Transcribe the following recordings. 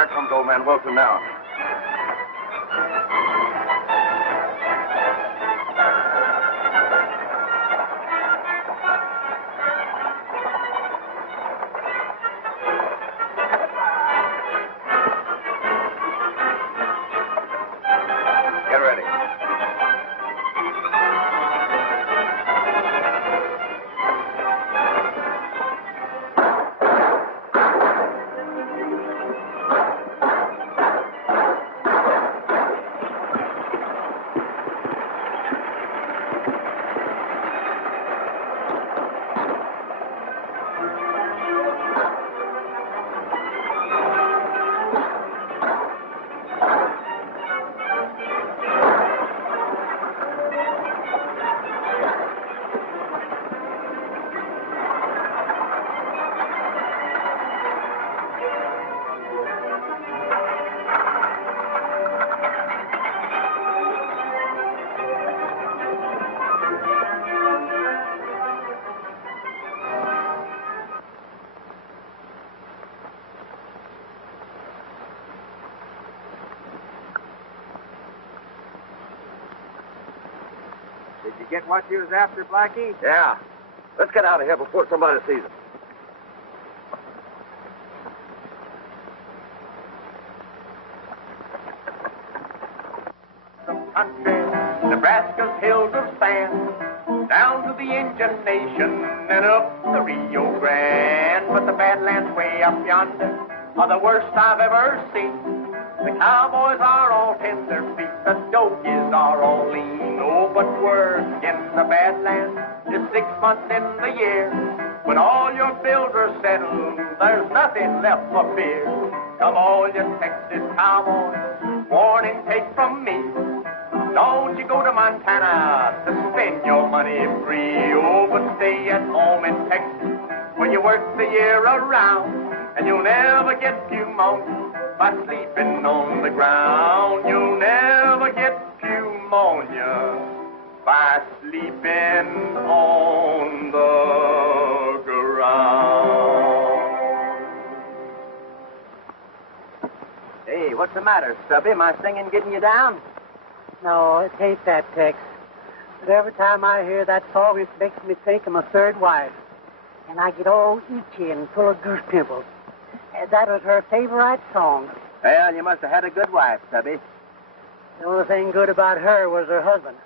There comes old man Wilson now. Get ready. Did you get what you was after, Blackie? Yeah. Let's get out of here before somebody sees us. Country, Nebraska's hills will stand, down to the Indian Nation and up the Rio Grande. But the Badlands way up yonder are the worst I've ever seen. The cowboys are all tender feet, the dogies are all lean. Oh, but work in the Badlands is 6 months in the year. When all your bills are settled, there's nothing left for fear. Come all you Texas cowboys, warning take from me. Don't you go to Montana to spend your money free. Oh, but stay at home in Texas where you work the year around, and you'll never get pneumonia by sleeping on the ground. You'll never get pneumonia by sleeping on the ground. Hey, what's the matter, Stubby? My singing getting you down? No, it ain't that, Tex. But every time I hear that song, it makes me think of my third wife. And I get all itchy and full of goose pimples. That was her favorite song. Well, you must have had a good wife, Stubby. The only thing good about her was her husband.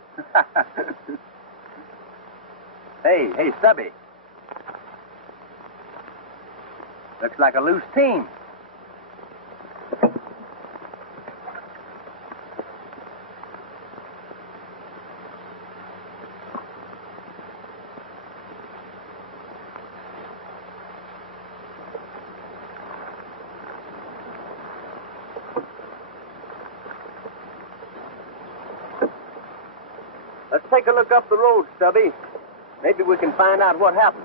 Hey, Stubby. Looks like a loose team. Let's take a look up the road, Stubby. Maybe we can find out what happened.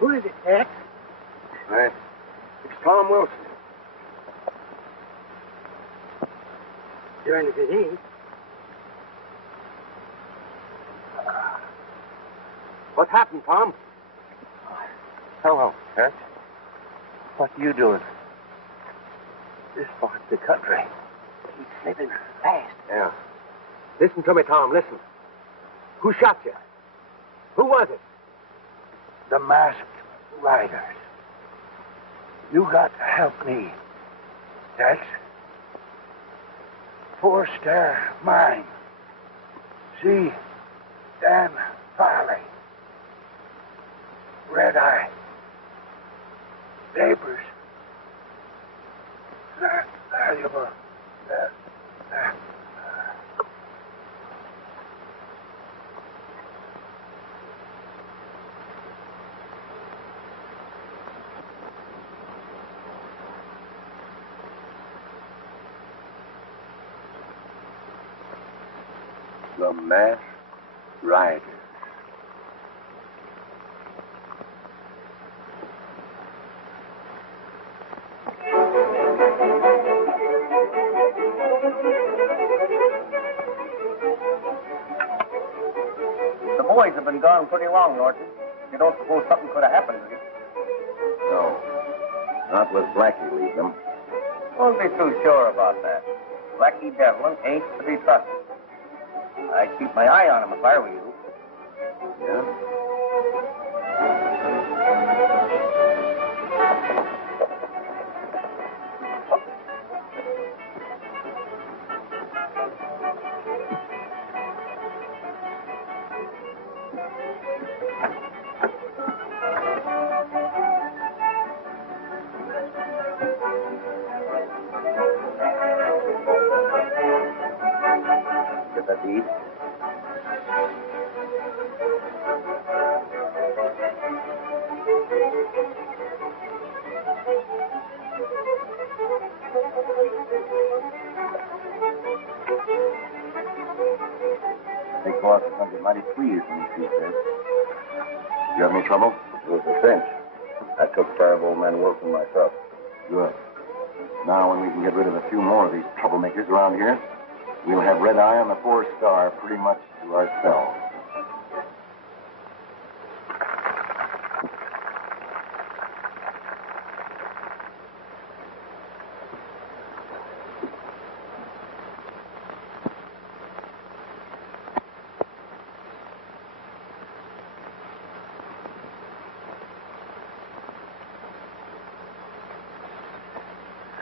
Who is it, Tex? It's Tom Wilson. Darn if it ain't. What happened, Tom? Hello, Tex. What are you doing? This part's the country. He's slipping fast. Yeah. Listen to me, Tom. Listen. Who shot you? Who was it? The masked riders. You got to help me, Tex. Force their mind. See Dan Farley. Red Eye. Neighbors. Valuable. The masked riders. have been gone pretty long, Norton. You don't suppose something could have happened to you? No. Not with Blackie leading them. Don't be too sure about that. Blackie Devlin ain't to be trusted. I'd keep my eye on him if I were you. Yeah? Get that to eat? Big boss is going to be mighty pleased when he sees this. You have any trouble? It was a cinch. I took care of old man Wilson myself. Good. Now, when we can get rid of a few more of these troublemakers around here, we'll have Red Eye on the 4-star pretty much to ourselves.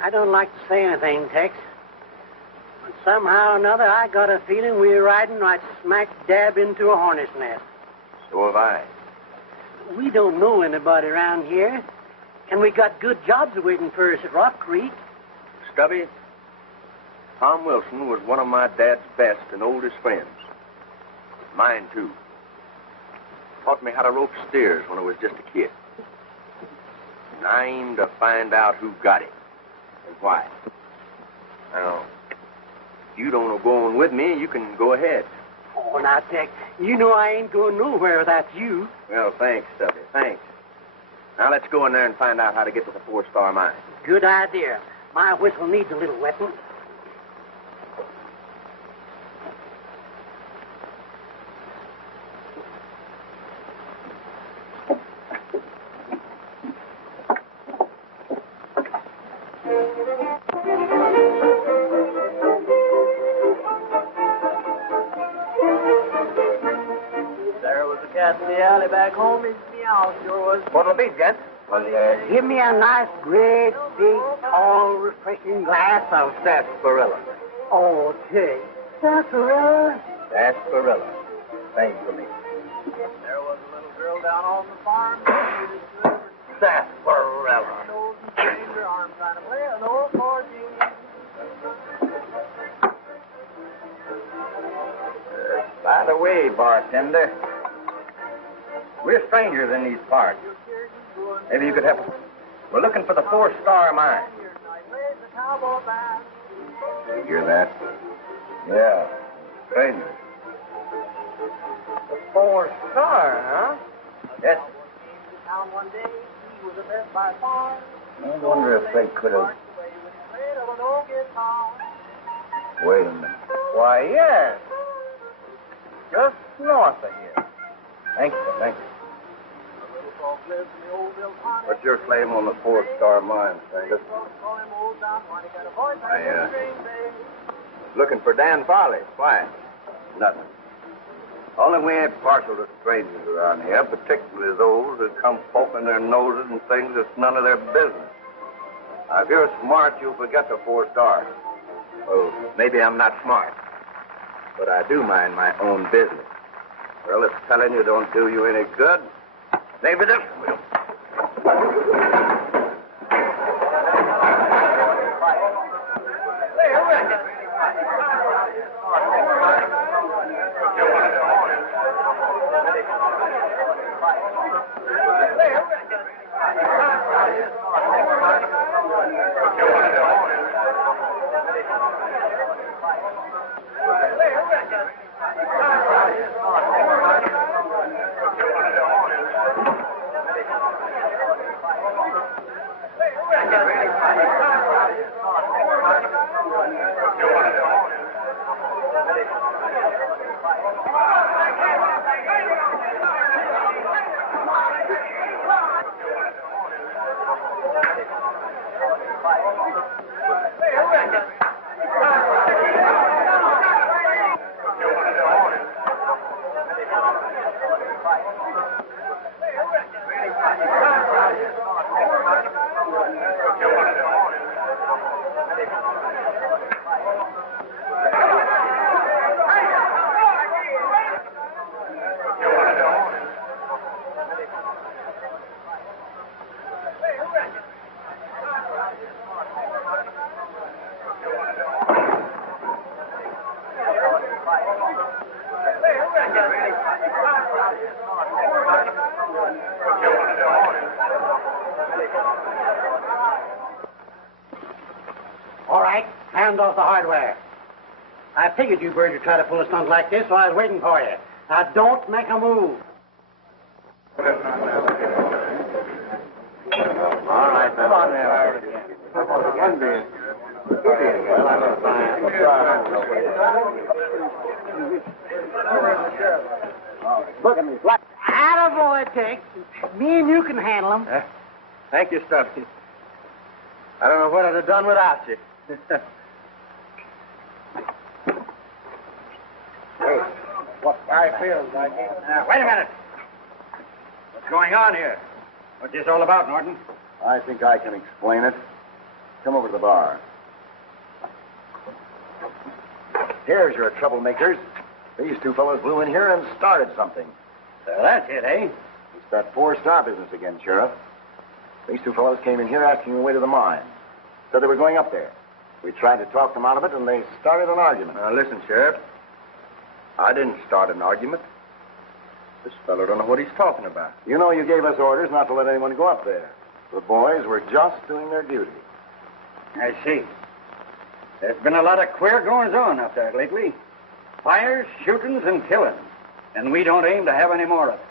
I don't like to say anything, Tex. But somehow or another, I got a feeling we're riding right smack dab into a hornet's nest. So have I. We don't know anybody around here, and we got good jobs waiting for us at Rock Creek. Stubby, Tom Wilson was one of my dad's best and oldest friends. Mine, too. Taught me how to rope steers when I was just a kid. And I aim to find out who got it and why. Now, if you don't go on with me, you can go ahead. Oh, now, Tex, you know I ain't going nowhere without you. Well, thanks, Stubby, thanks. Now, let's go in there and find out how to get to the 4-star mine. Good idea. My whistle needs a little wetting. Cat in the alley back home is meow, sure was. What'll it be, gents? Well, give me a nice, great, big, tall, refreshing glass of... Sarsaparilla. Oh, Tex. Sarsaparilla? Sarsaparilla. Same for me. There was a little girl down on the farm. Sarsaparilla. Nose and strained her arm trying to play an old 14. By the way, bartender, we're strangers in these parts. Maybe you could help us. We're looking for the 4-star mine. You hear that? Yeah, strangers. The 4-star, huh? Yes. I wonder if they could have... Wait a minute. Why, yes. Just north of here. Thank you, thank you. What's your claim on the 4-star mine, stranger? I, looking for Dan Farley. Why? Nothing. Only we ain't partial to strangers around here, particularly those that come poking their noses and things that's none of their business. Now, if you're smart, you'll forget the 4-star. Well, maybe I'm not smart, but I do mind my own business. Well, if telling you don't do you any good, maybe this will. hand off the hardware. I figured you birds would try to pull a stunt like this, so I was waiting for you. Now, don't make a move. All right, come on there. One day. Well, I'm Look at me. What? Attaboy, Tex. Me and you can handle them. Thank you, Stubbs. I don't know what I'd have done without you. Hey, what I feel like it. Wait a minute. What's going on here? What's this all about, Norton? I think I can explain it. Come over to the bar. Here's your troublemakers. These two fellows blew in here and started something. So that's it, eh? It's that four-star business again, Sheriff. These two fellows came in here asking the way to the mine. Said they were going up there. We tried to talk them out of it, and they started an argument. Now, listen, Sheriff. I didn't start an argument. This fellow don't know what he's talking about. You know you gave us orders not to let anyone go up there. The boys were just doing their duty. I see. There's been a lot of queer goings-on up there lately. Fires, shootings, and killings. And we don't aim to have any more of it.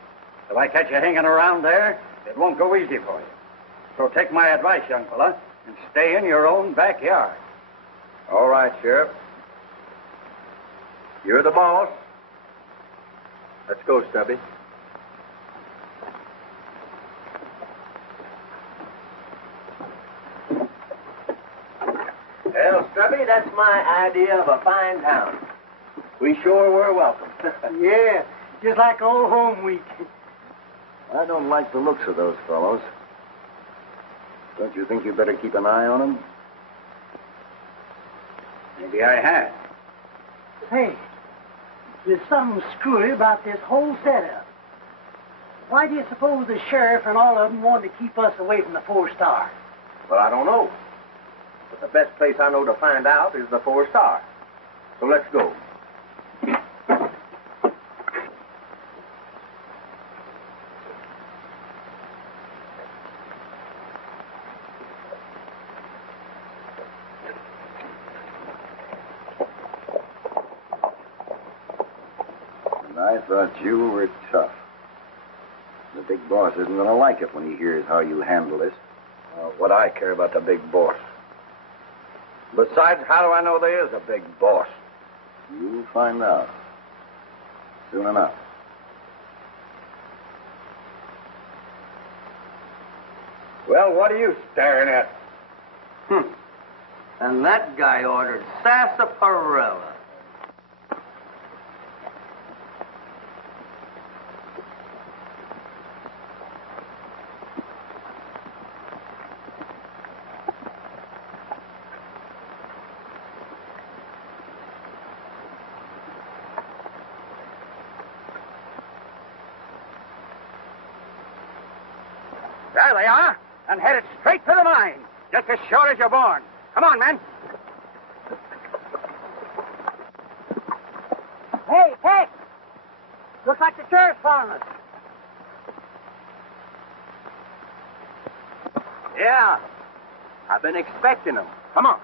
If I catch you hanging around there, it won't go easy for you. So take my advice, young fella, and stay in your own backyard. All right, Sheriff. You're the boss. Let's go, Stubby. Well, Stubby, that's my idea of a fine town. We sure were welcome. Yeah, just like old home week. I don't like the looks of those fellows. Don't you think you'd better keep an eye on them? Maybe I have. Hey, there's something screwy about this whole setup. Why do you suppose the sheriff and all of them wanted to keep us away from the 4-star? Well, I don't know. But the best place I know to find out is the 4-star. So let's go. I thought you were tough. The big boss isn't going to like it when he hears how you handle this. What I care about the big boss. Besides, how do I know there is a big boss? You'll find out. Soon enough. Well, what are you staring at? And that guy ordered sarsaparilla. There they are, and headed straight for the mine, just as sure as you're born. Come on, men. Hey, Tex! Looks like the sheriff's following us. Yeah. I've been expecting them. Come on.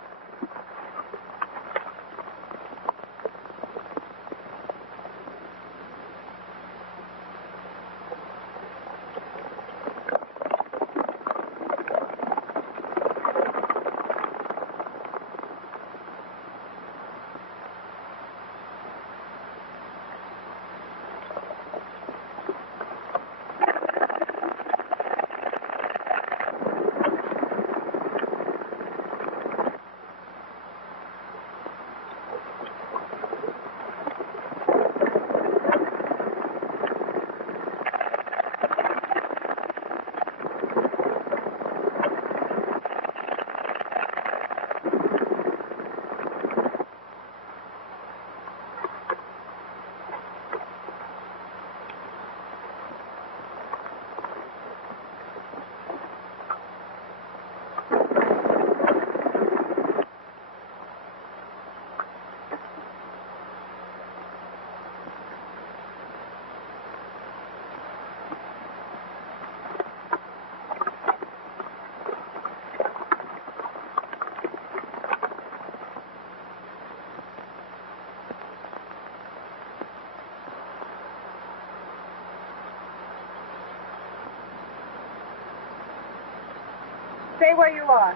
Stay where you are.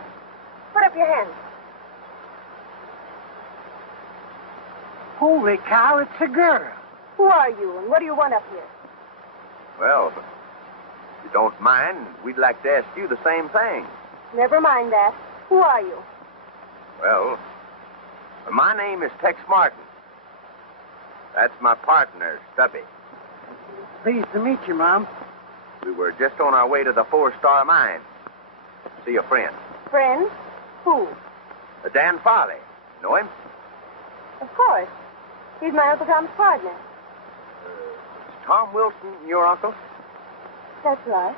Put up your hands. Holy cow, it's a girl. Who are you, and what do you want up here? Well, if you don't mind, we'd like to ask you the same thing. Never mind that. Who are you? Well, my name is Tex Martin. That's my partner, Stubby. Pleased to meet you, Mom. We were just on our way to the 4-Star Mine. See a friend. Friend? Who? Dan Farley. Know him? Of course. He's my Uncle Tom's partner. Is Tom Wilson your uncle? That's right.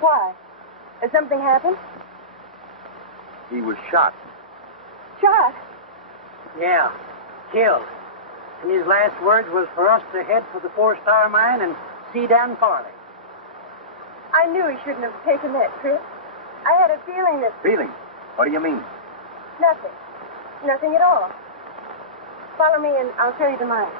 Why? Has something happened? He was shot. Shot? Yeah, killed. And his last words was for us to head for the 4-Star Mine and see Dan Farley. I knew he shouldn't have taken that trip. I had a feeling that... Feeling? What do you mean? Nothing. Nothing at all. Follow me and I'll show you the mine.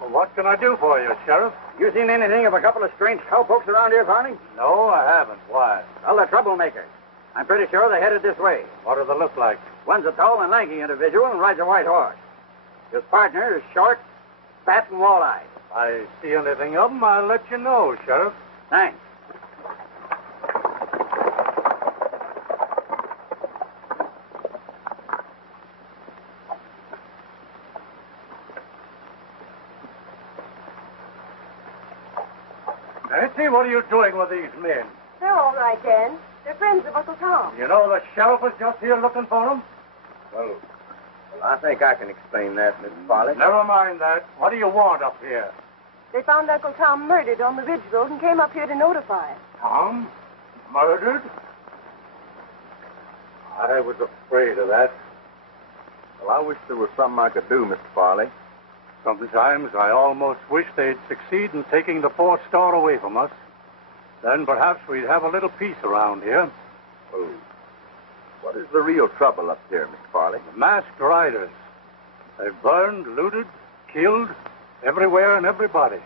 Well, what can I do for you, Sheriff? You seen anything of a couple of strange cowpokes around here, Farley? No, I haven't. Why? Well, they're troublemakers. I'm pretty sure they're headed this way. What do they look like? One's a tall and lanky individual and rides a white horse. His partner is short, fat, and wall-eyed. I see anything of them, I'll let you know, Sheriff. Thanks. Nancy, what are you doing with these men? They're all right, Dan. They're friends of Uncle Tom. You know the sheriff was just here looking for them? Well, I think I can explain that, Mrs. Farley. Never mind that. What do you want up here? They found Uncle Tom murdered on the Ridge Road and came up here to notify us. Tom? Murdered? I was afraid of that. Well, I wish there was something I could do, Mr. Farley. Sometimes I almost wish they'd succeed in taking the 4-Star away from us. Then perhaps we'd have a little peace around here. Well, what is the real trouble up here, Mr. Farley? The masked riders. They've burned, looted, killed, everywhere and everybody.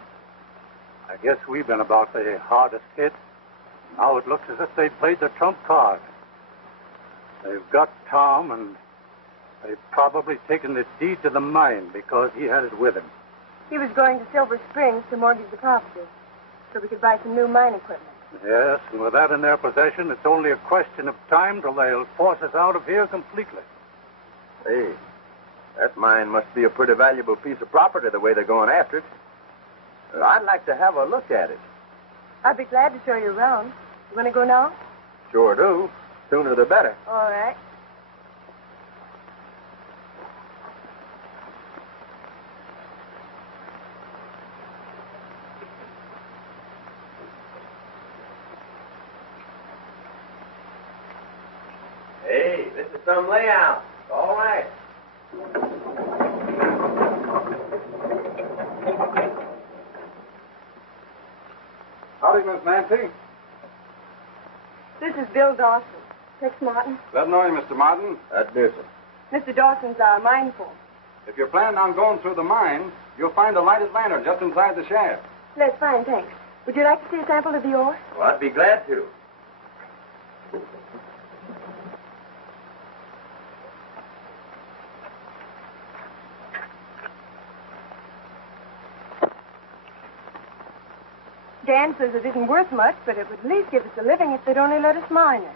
I guess we've been about the hardest hit. Now it looks as if they'd played the trump card. They've got Tom, and they've probably taken the deed to the mine because he had it with him. He was going to Silver Springs to mortgage the property so we could buy some new mine equipment. Yes, and with that in their possession, it's only a question of time till they'll force us out of here completely. Hey, that mine must be a pretty valuable piece of property the way they're going after it. I'd like to have a look at it. I'd be glad to show you around. You want to go now? Sure do. Sooner the better. All right. Hey, this is some layout. All right. Howdy, Miss Nancy. This is Bill Dawson. Tex Martin. Glad to know you, Mr. Martin. That's Newsom. Mr. Dawson's our mine force. If you're planning on going through the mine, you'll find a lighted lantern just inside the shaft. That's fine, thanks. Would you like to see a sample of the ore? Well, I'd be glad to. Dan says it isn't worth much, but it would at least give us a living if they'd only let us mine it.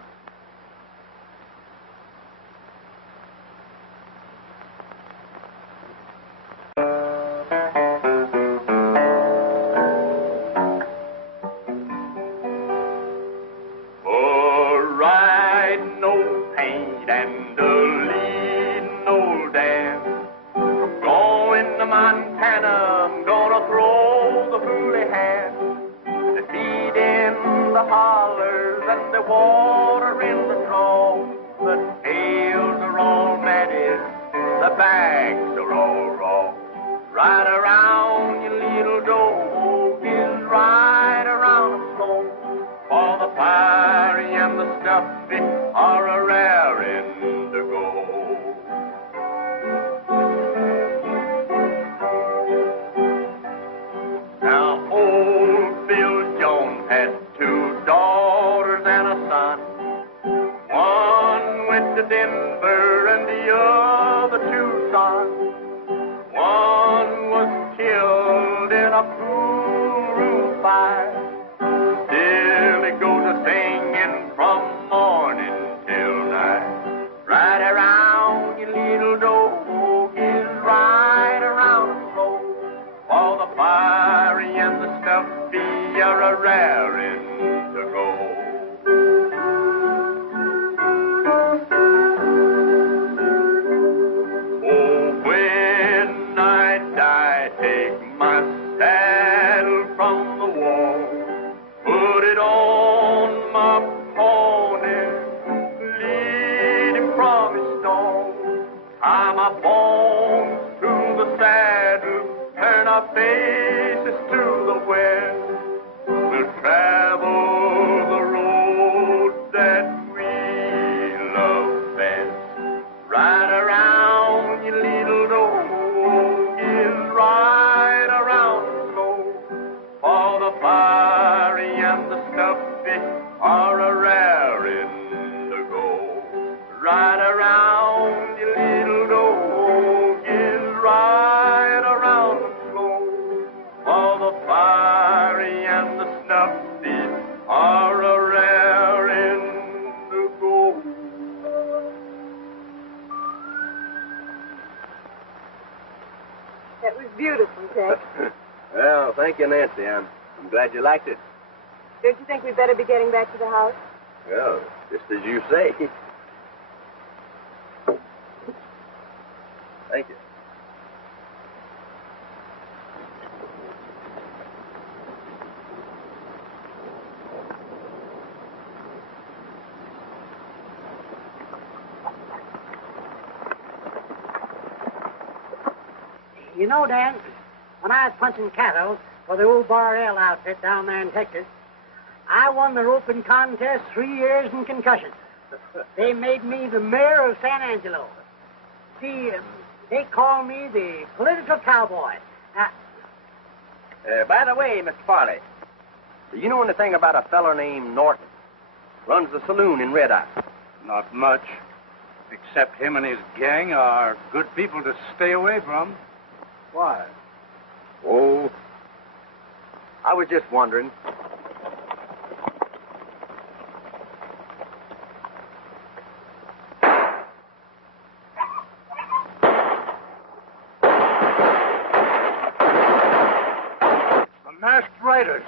Are a rare indigo. Denver and the other two sons. One was killed in a pool room fire. Still it goes a singing from morning till night. Right around your little dog is right around the floor. For the fiery and the stuffy are a raring to go. Oh, when I die, take my saddle from the wall, put it on my pony, lead him from his stall, tie my bones to the saddle, turn our faces to the west. We'll travel the road that we love best. Ride around your little dog is right around the slow. For the fiery and the stuffy are a raring to go. Ride around your little dog is right around the slow. For the fiery and the stuffy are a raring to go. That was beautiful, Tex. Well, thank you, Nancy. I'm glad you liked it. Don't you think we'd better be getting back to the house? Well, just as you say. Thank you. You know, Dan, when I was punching cattle for the old Bar L outfit down there in Texas, I won the roping contest 3 years in concussion. They made me the mayor of San Angelo. See, they call me the political cowboy. By the way, Mr. Farley, do you know anything about a feller named Norton? Runs the saloon in Red Eye. Not much, except him and his gang are good people to stay away from. Why? Oh, I was just wondering. The masked riders.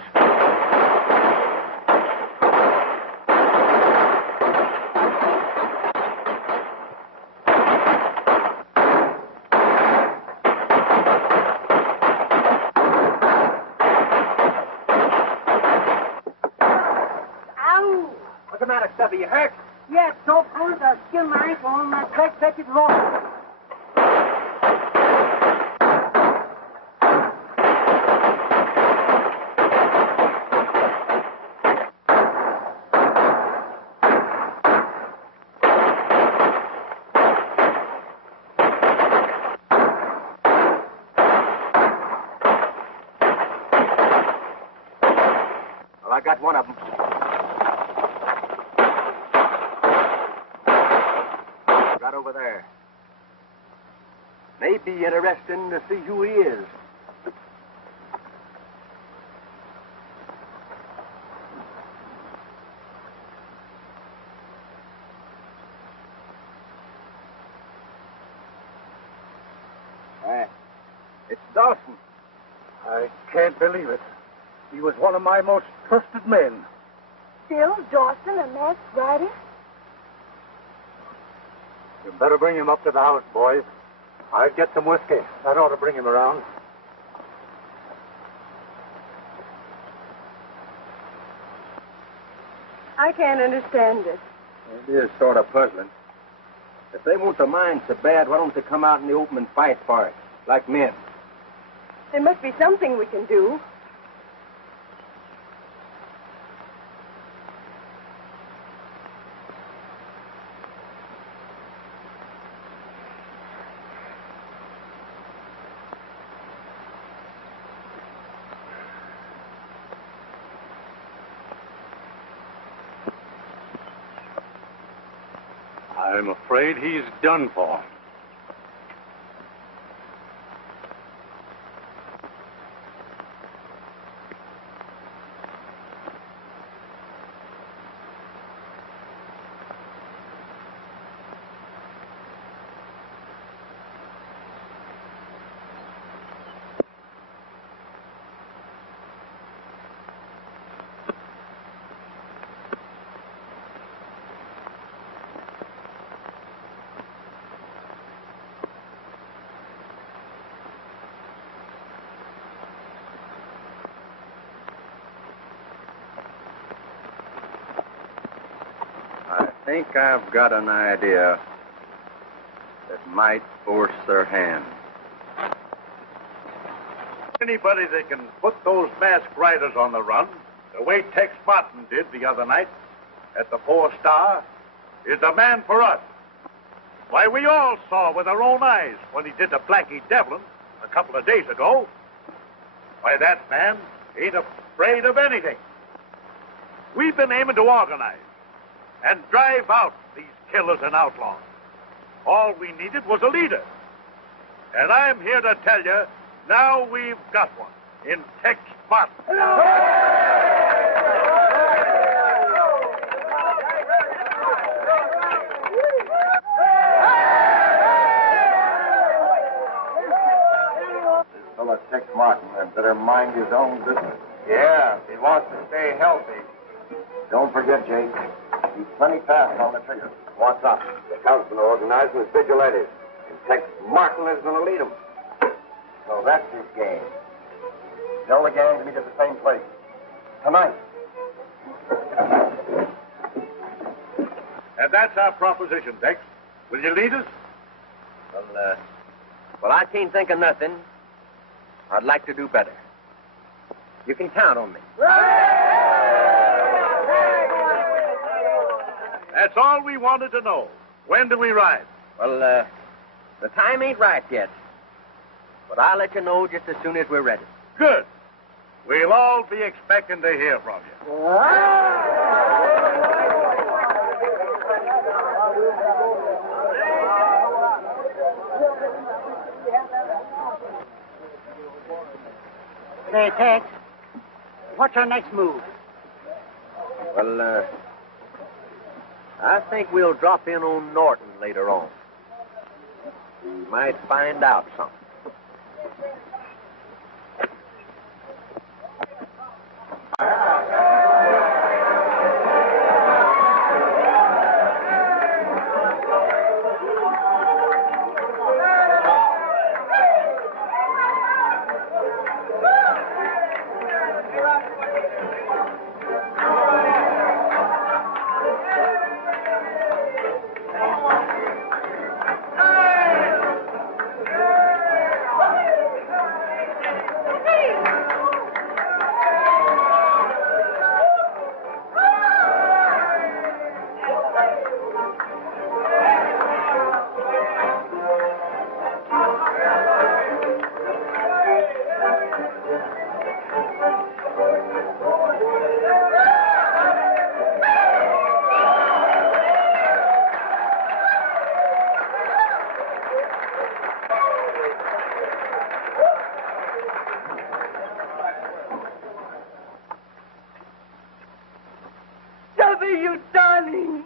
What's the matter, Stubby? You hurt? Yeah, so cold I skinned my ankle on my crack-fetted rock. Well, I got one of them. Right over there. May be interesting to see who he is. It's Dawson. I can't believe it. He was one of my most trusted men. Still Dawson, a masked rider? You better bring him up to the house, boys. I'll get some whiskey. That ought to bring him around. I can't understand it. It is sort of puzzling. If they want the mine so bad, why don't they come out in the open and fight for it, like men? There must be something we can do. I'm afraid afraid he's done for. I think I've got an idea that might force their hand. Anybody that can put those masked riders on the run, the way Tex Martin did the other night at the 4-Star, is the man for us. Why, we all saw with our own eyes when he did the Blackie Devlin a couple of days ago. Why, that man ain't afraid of anything. We've been aiming to organize and drive out these killers and outlaws. All we needed was a leader. And I'm here to tell you, now we've got one in Tex Martin. This fellow Tex Martin had better mind his own business. Yeah, he wants to stay healthy. Don't forget, Jake. He's plenty fast on the trigger. What's up? The Count's been organizing his vigilantes, and Tex Martin is going to lead them. So that's his game. Tell the gang to meet at the same place. Tonight. And that's our proposition, Tex. Will you lead us? Well, I can't think of nothing. I'd like to do better. You can count on me. That's all we wanted to know. When do we ride? Well, the time ain't right yet. But I'll let you know just as soon as we're ready. Good. We'll all be expecting to hear from you. Say, Tex, what's our next move? Well, I think we'll drop in on Norton later on. We might find out something. You darling.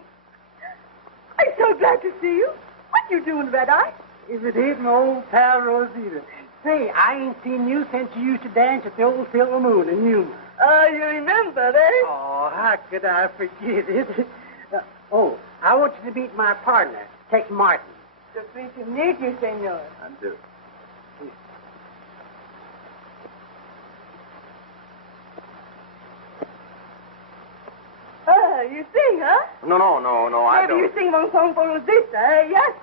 I'm so glad to see you. What you doing, Red Eye? Is it ain't my old pal Rosita? Say, I ain't seen you since you used to dance at the old Silver Moon in Yuma. Oh, you remember, eh? Oh, how could I forget it? I want you to meet my partner, Tex Martin. So pleased to meet you, senor. I do. You sing, huh? No, I Maybe don't. you sing one song for Rosita, eh? Yes?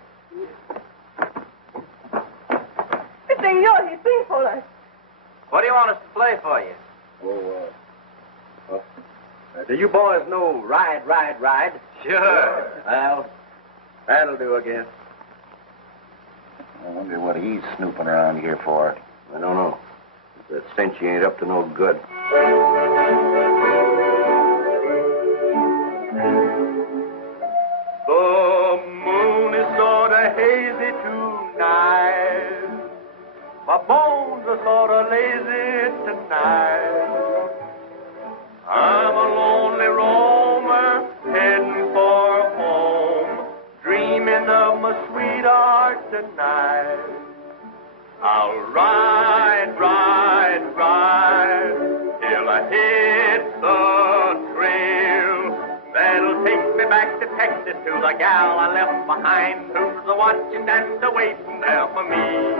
Senor, you sing for us. What do you want us to play for you? Do you boys know Ride, Ride, Ride? Sure. Well, that'll do, I guess. I wonder what he's snooping around here for. I don't know. That cinch ain't up to no good. The moon is My bones are sort of lazy tonight. I'm a lonely roamer heading for home, dreaming of my sweetheart tonight. I'll ride, ride, ride till I hit the trail that'll take me back to Texas to the gal I left behind, who's a watching and a waiting there for me.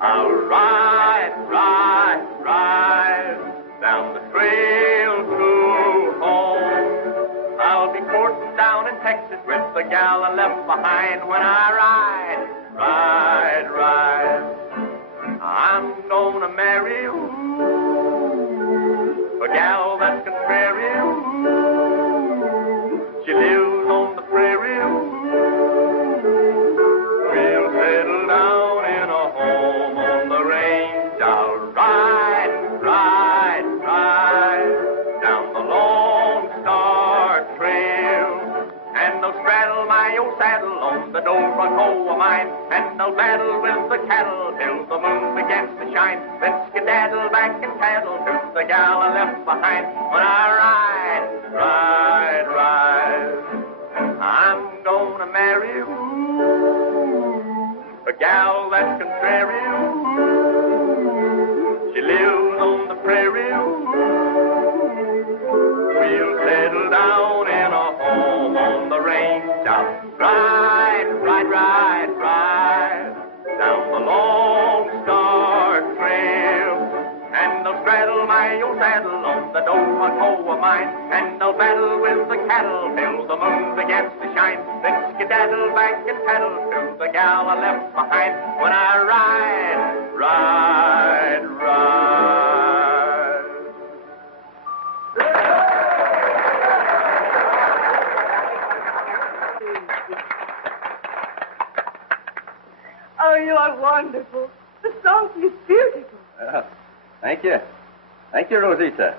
I'll ride, ride, ride down the trail to home. I'll be courting down in Texas with the gal I left behind when I ride, ride, ride. I'm gonna marry a gal that's contrary. She lives on the prairie. We'll settle down in a home on the range. I'll ride, ride, ride down the Lone Star Trail, and I'll straddle my old saddle on the Dobro toe of mine, and I'll battle with the cattle till the moon begins to shine, then skedaddle back and paddle to the gal I left behind when I ride, ride, ride. I'm gonna marry a gal that's contrary. She lives on the prairie. We'll settle down in a home on the range. I'll ride, ride, ride, ride down the Lone Star Trail, and I'll straddle my old saddle on the Dobro toe of mine, and I'll battle with the cattle till the moon begins to shine, then skedaddle back and paddle to the gal I left behind when I ride, ride, ride. Oh, you are wonderful. The song is beautiful. Thank you. Thank you, Rosita.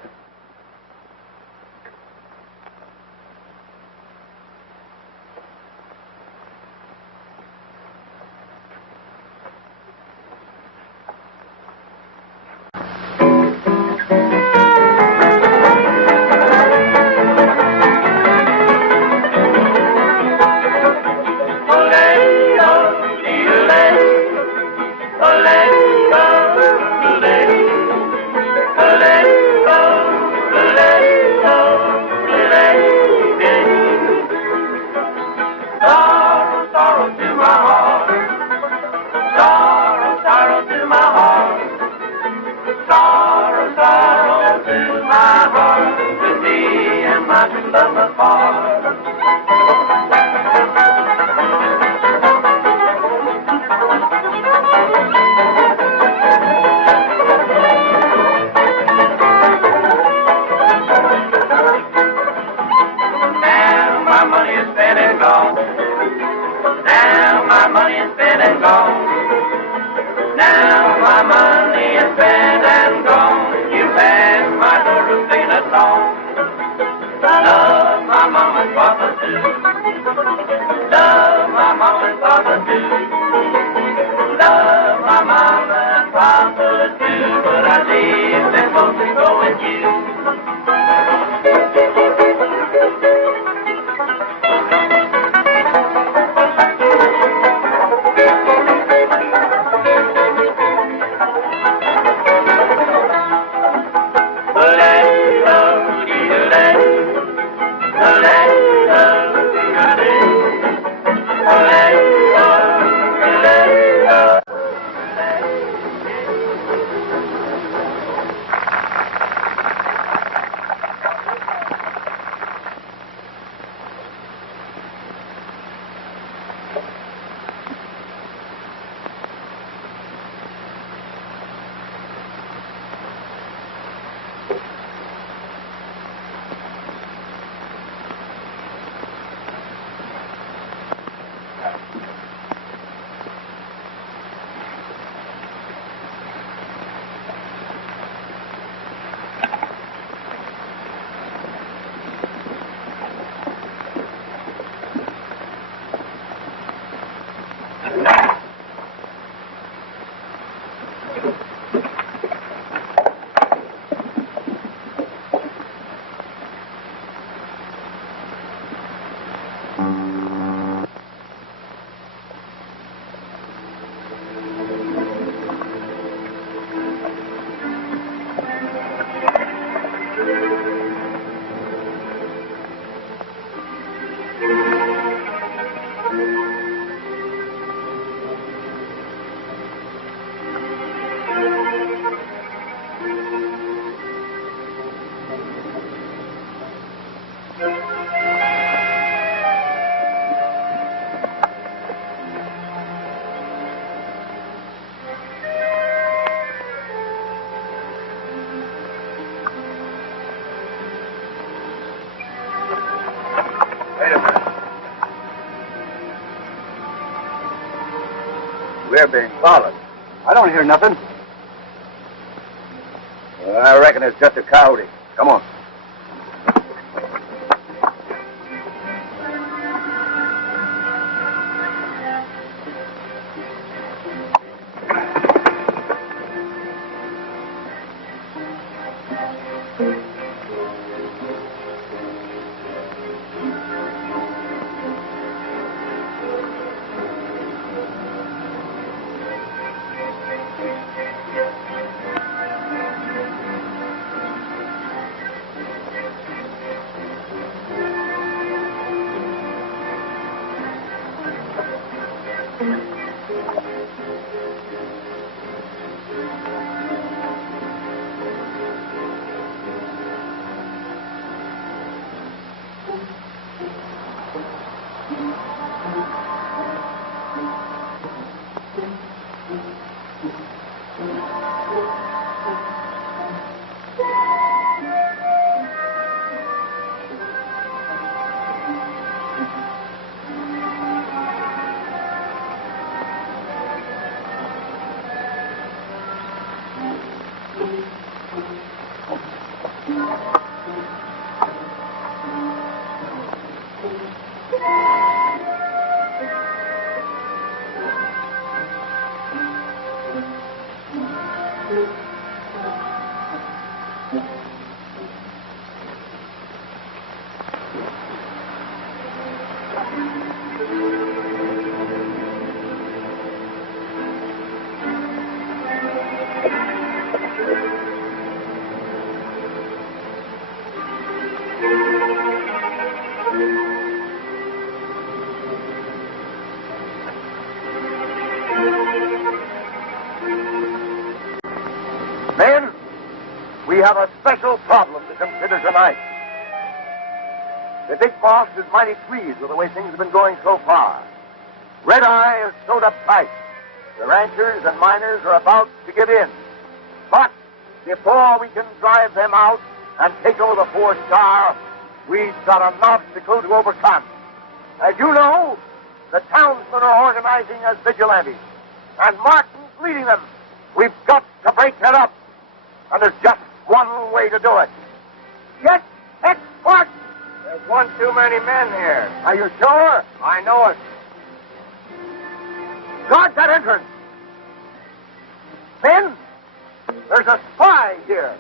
We're being followed. I don't hear nothing. I reckon it's just a coyote. Come on. Men, we have a special problem to consider tonight. The big boss is mighty pleased with the way things have been going so far. Red Eye has sewed up tight. The ranchers and miners are about to give in. But before we can drive them out and take over the 4-star, we've got an obstacle to overcome. As you know, the townsmen are organizing as vigilantes, and Martin's leading them. We've got to break that up. And there's just one way to do it. Get Tex Martin. There's one too many men here. Are you sure? I know it. Guard that entrance. Men, there's a spy here.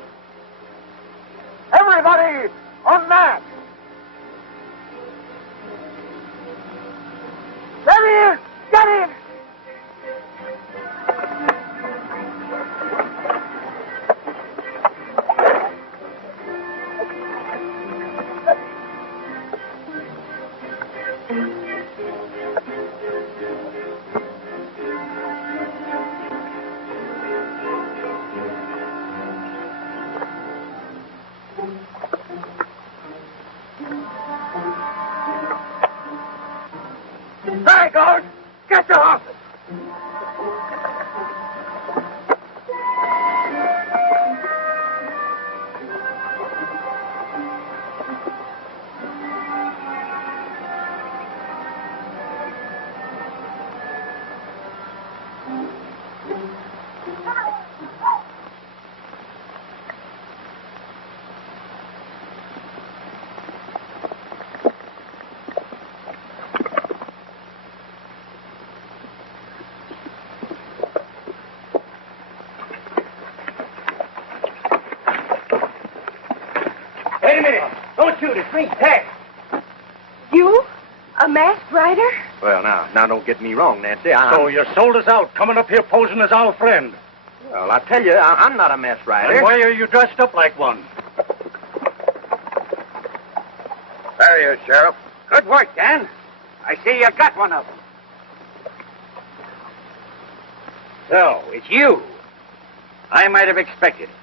Everybody unmask. There he is. Get him. There, guard. Get your horses. Wait a minute. Don't shoot. It's me, Tex. You? A masked rider? Well, now, don't get me wrong, Nancy. So you sold us out, coming up here posing as our friend. Well, I tell you, I'm not a masked rider. Then why are you dressed up like one? There he is, Sheriff. Good work, Dan. I see you got one of them. So, it's you. I might have expected it.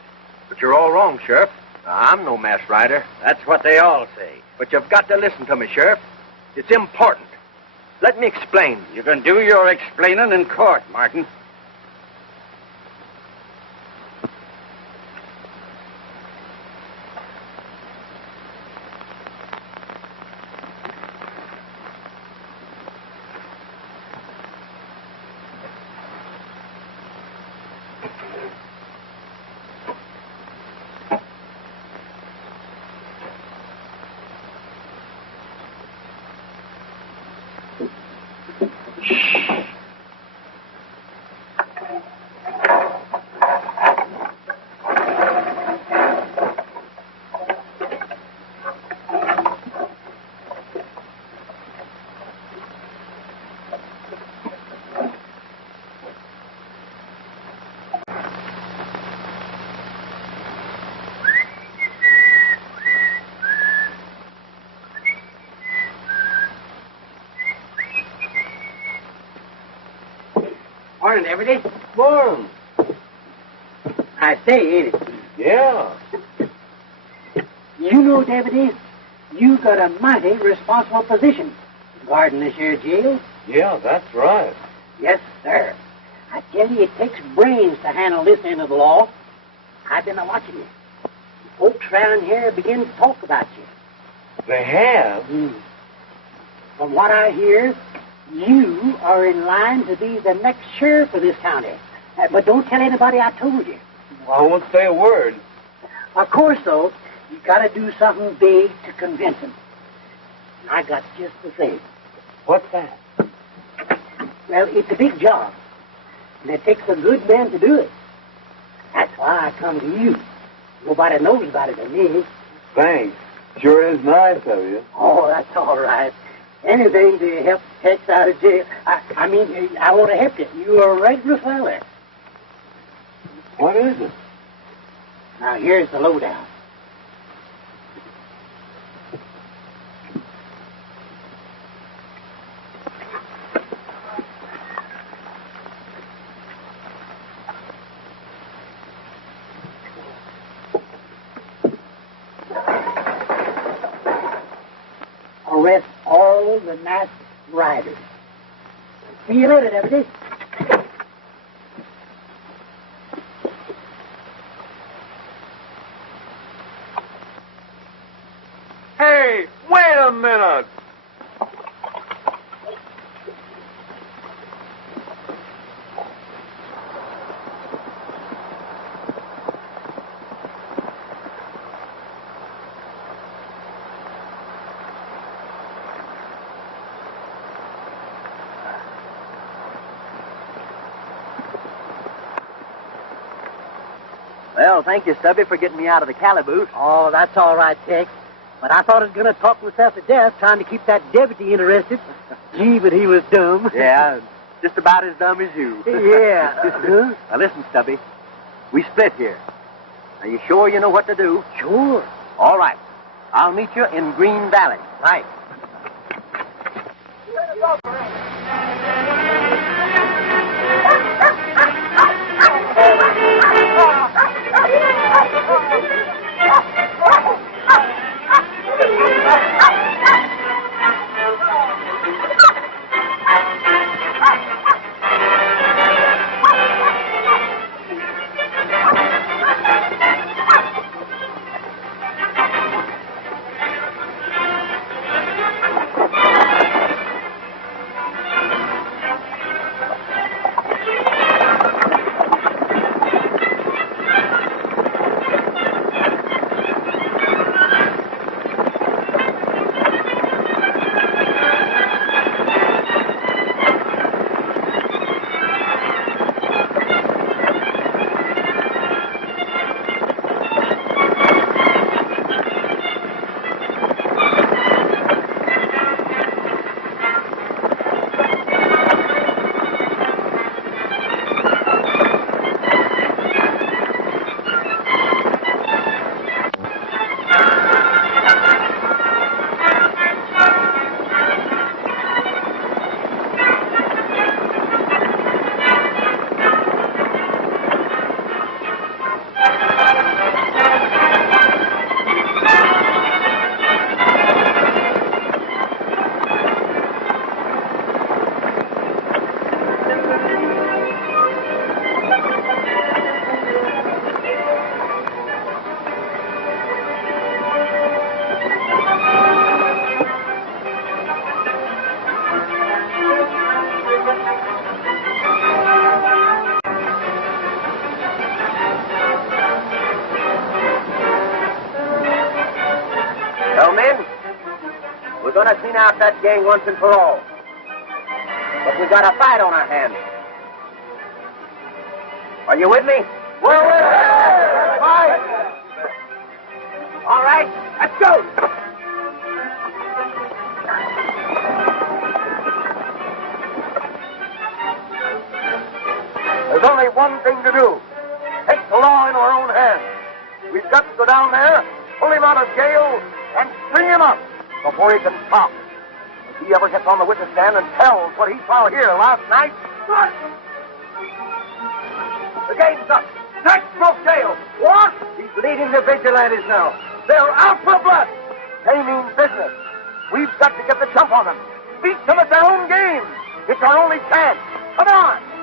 But you're all wrong, Sheriff. I'm no masked rider. That's what they all say. But you've got to listen to me, Sheriff. It's important. Let me explain. You can do your explaining in court, Martin. Morning, Deputy. Morning. I say, ain't it? Yeah. You know, Deputy, you got a mighty responsible position guarding this here jail. Yeah, that's right. Yes, sir. I tell you, it takes brains to handle this end of the law. I've been watching you. Folks around here begin to talk about you. They have? From what I hear, you are in line to be the next sheriff of this county. But don't tell anybody I told you. I won't say a word. Of course, though, you got to do something big to convince them. I got just the thing. What's that? Well, it's a big job, and it takes a good man to do it. That's why I come to you. Nobody knows about it but me. Thanks. Sure is nice of you. Oh, that's all right. Anything to help Tex out of jail. I mean, I want to help you. You're a regular fella. What is it? Now, here's the lowdown. Arrest all the masked riders. See you later, Deputy. Hey, wait a minute. Well, thank you, Stubby, for getting me out of the calaboose. Oh, that's all right, Tex. But I thought I was going to talk myself to death trying to keep that deputy interested. Gee, but he was dumb. Yeah, just about as dumb as you. Yeah. Now, listen, Stubby. We split here. Are you sure you know what to do? Sure. All right. I'll meet you in Green Valley. Right. We're going to clean out that gang once and for all. But we got a fight on our hands. Are you with me? We're with you! Fight! All right, let's go! There's only one thing to do. Take the law in our own hands. We've got to go down there, pull him out of jail, and string him up before he can talk. If he ever gets on the witness stand and tells what he saw here last night, The game's up. Tex broke tail. What? He's leading the vigilantes now. They're out for blood. They mean business. We've got to get the jump on them. Beat them at their own game. It's our only chance. Come on.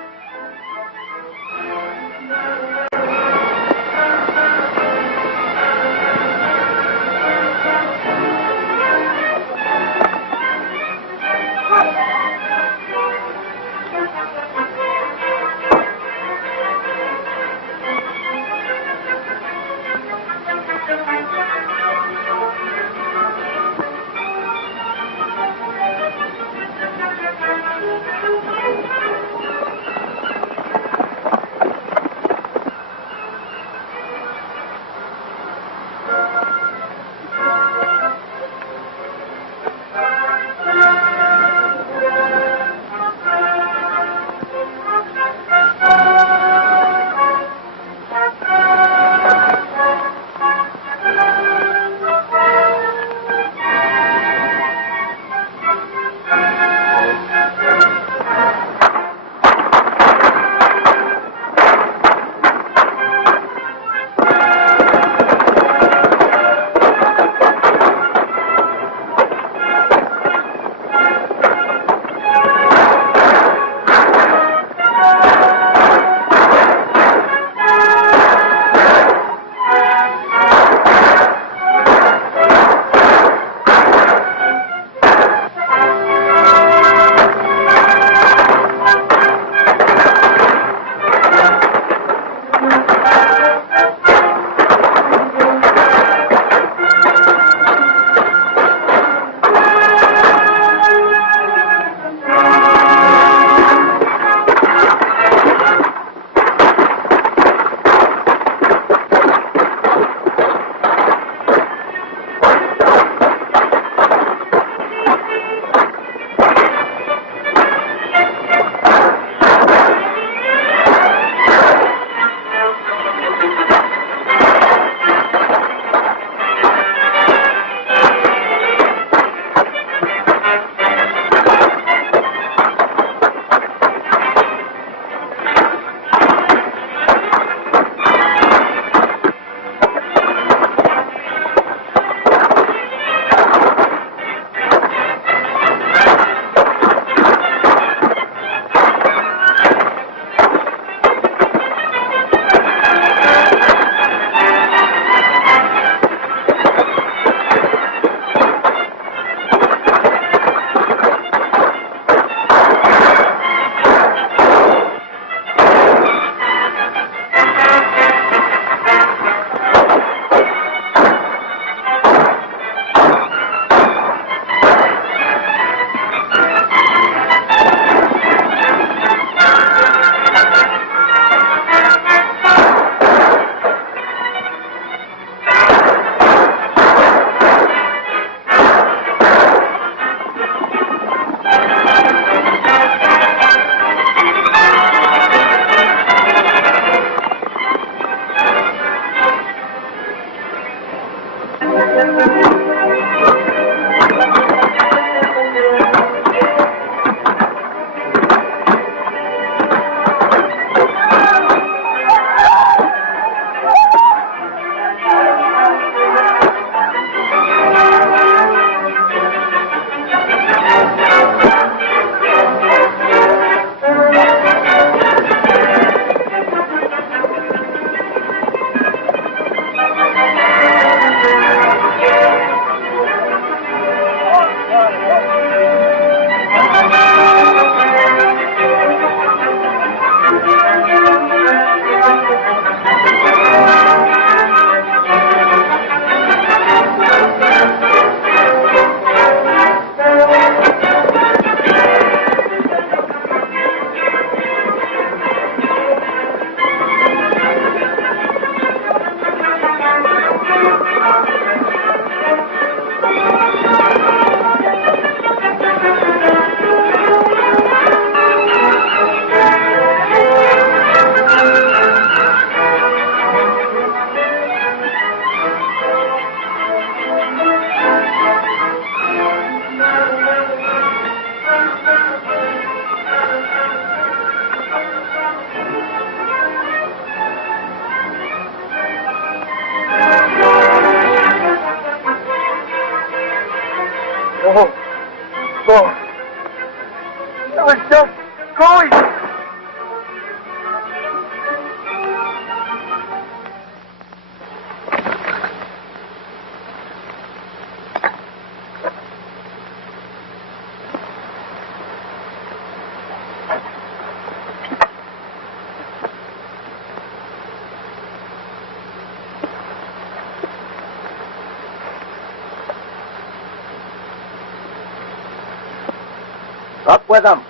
Up with them.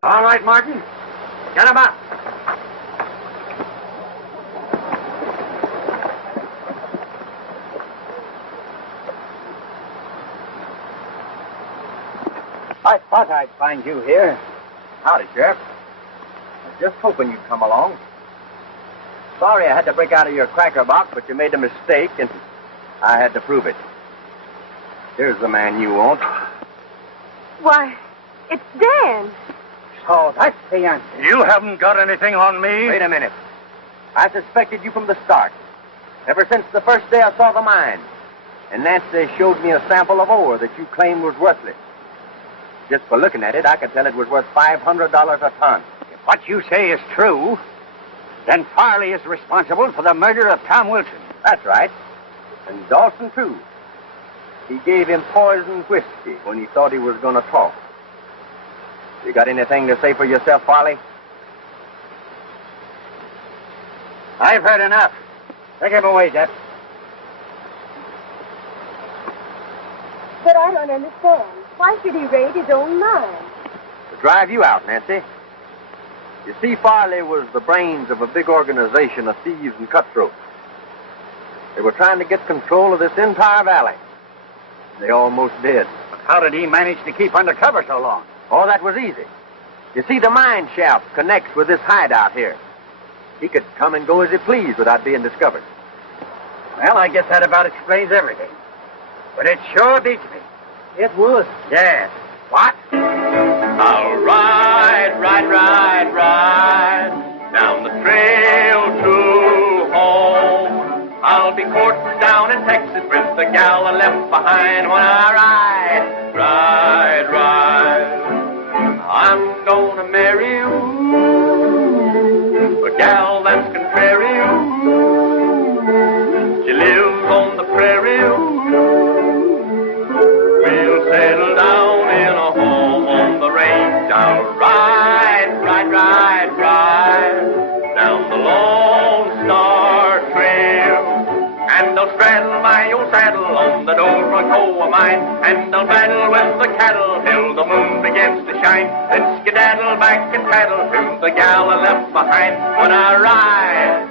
All right, Martin. Get him up. I thought I'd find you here. Howdy, Sheriff. I was just hoping you'd come along. Sorry I had to break out of your cracker box, but you made a mistake, and I had to prove it. Here's the man you want. Why, it's Dan. So that's the answer. You haven't got anything on me? Wait a minute. I suspected you from the start. Ever since the first day I saw the mine. And Nancy showed me a sample of ore that you claimed was worthless. Just for looking at it, I could tell it was worth $500 a ton. If what you say is true, then Farley is responsible for the murder of Tom Wilson. That's right. And Dawson, too. He gave him poisoned whiskey when he thought he was going to talk. You got anything to say for yourself, Farley? I've heard enough. Take him away, Jeff. But I don't understand. Why should he raid his own mine? To drive you out, Nancy. You see, Farley was the brains of a big organization of thieves and cutthroats. They were trying to get control of this entire valley. They almost did. But how did he manage to keep under cover so long? Oh, that was easy. You see, the mine shaft connects with this hideout here. He could come and go as he pleased without being discovered. Well, I guess that about explains everything. But it sure beats me. It would. Yes. What? I'll ride down the trail to home. I'll be courting down in Texas with the gal I left behind when I ride. I'm gonna marry you, a gal that's contrary. She lives on the prairie. We'll settle down in a home on the range. I'll ride down the Lone Star Trail. And I'll straddle my old saddle on the Dover coal mine. And I'll battle with the cattle till the moon begins to shine. Then skedaddle back and paddle to the gal I left behind when I ride.